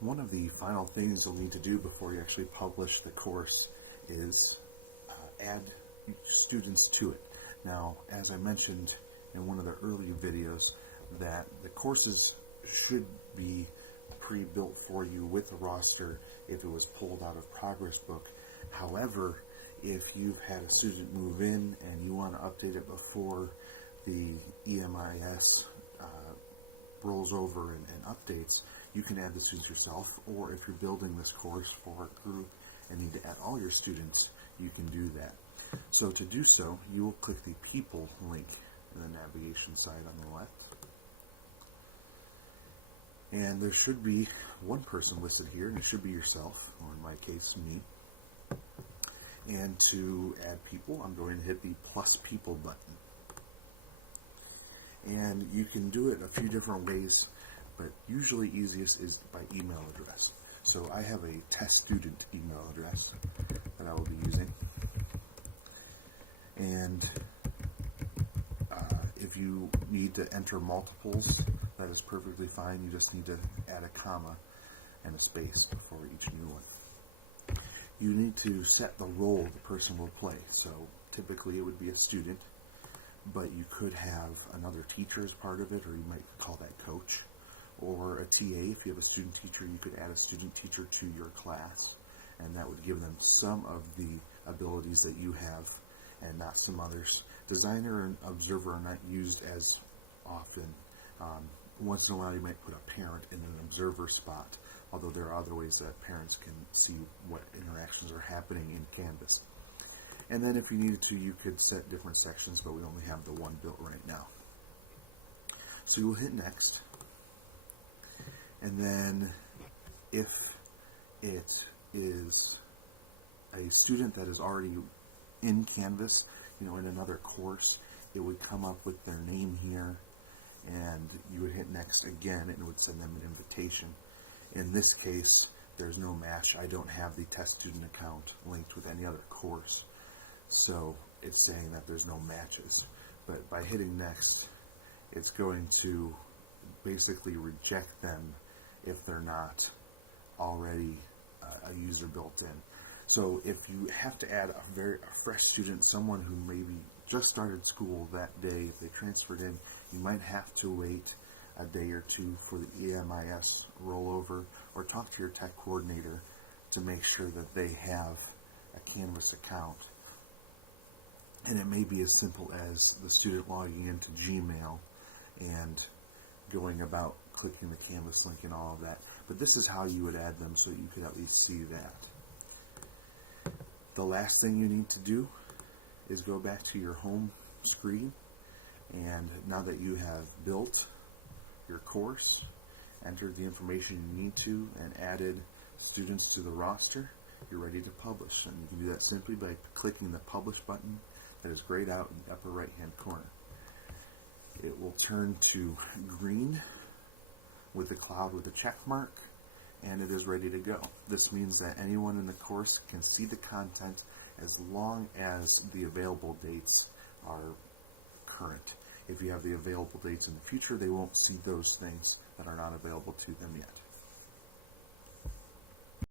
One of the final things you'll need to do before you actually publish the course is add students to it. Now, as I mentioned in one of the earlier videos, that the courses should be pre-built for you with a roster if it was pulled out of Progress Book. However, if you've had a student move in and you want to update it before the EMIS rolls over and updates, you can add the students yourself, or if you're building this course for a group and need to add all your students, you can do that. So to do so, you will click the People link in the navigation side on the left. And there should be one person listed here, and it should be yourself, or in my case, me. And to add people, I'm going to hit the plus people button. And you can do it a few different ways, but usually easiest is by email address. So I have a test student email address that I will be using. And if you need to enter multiples, that is perfectly fine. You just need to add a comma and a space before each new one. You need to set the role the person will play. So typically it would be a student, but you could have another teacher as part of it, or you might call that coach, or a TA. If you have a student teacher, you could add a student teacher to your class, and that would give them some of the abilities that you have and not some others. Designer and observer are not used as often. Once in a while you might put a parent in an observer spot, although there are other ways that parents can see what interactions are happening in Canvas. And then if you needed to, you could set different sections, but we only have the one built right now. So you will hit next. And then if it is a student that is already in Canvas, in another course, it would come up with their name here, and you would hit next again, and it would send them an invitation. In this case, there's no match. I don't have the test student account linked with any other course, so it's saying that there's no matches. But by hitting next, it's going to basically reject them if they're not already a user built in. So if you have to add a fresh student, someone who maybe just started school that day, if they transferred in, you might have to wait a day or two for the EMIS rollover, or talk to your tech coordinator to make sure that they have a Canvas account. And it may be as simple as the student logging into Gmail and going about clicking the Canvas link and all of that. But this is how you would add them, so you could at least see that. The last thing you need to do is go back to your home screen, and now that you have built your course, entered the information you need to, and added students to the roster, you're ready to publish. And you can do that simply by clicking the Publish button that is grayed out in the upper right hand corner. It will turn to green with the cloud with a check mark, and it is ready to go. This means that anyone in the course can see the content as long as the available dates are current. If you have the available dates in the future, they won't see those things that are not available to them yet.